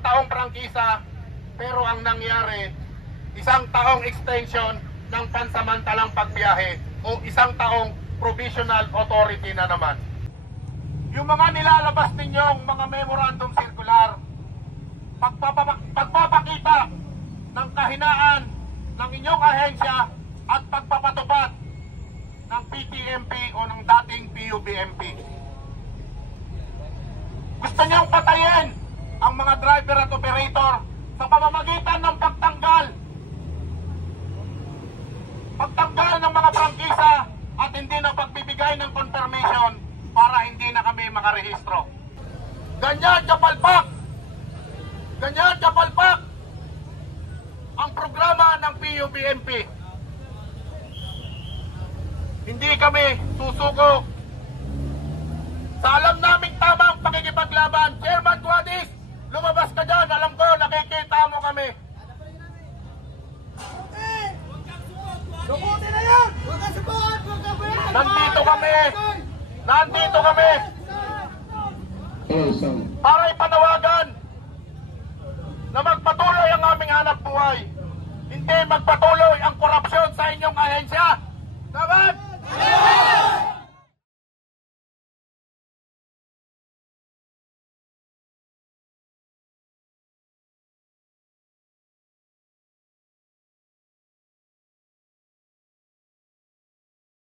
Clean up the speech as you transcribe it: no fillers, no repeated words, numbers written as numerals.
taong prangkisa, pero ang nangyari, isang taong extension ng pansamantalang pagbiyahe o isang taong provisional authority na naman. Yung mga nilalabas ninyong mga memorandum circular, pagpapakita ng kahinaan ng inyong ahensya at pagpapatupad ng PTMP o ng dating PUBMP. Gusto niyong patayin ang mga driver at operator sa pamamagitan ng pagtanggal ng mga prangkisa at hindi na pagbibigay ng confirmation para hindi na kami makarehistro. Ganyan kapalpak ang programa ng PUBMP. Hindi kami susuko sa alam naming tamang pakikipaglaban. Chairman Guadis, lumabas ka dyan. Alam ko, nakikita mo kami. Nandito kami para ipanawagan na magpatuloy ang aming hanap buhay. Hindi magpatuloy ang korupsyon sa inyong ahensya. Dapat!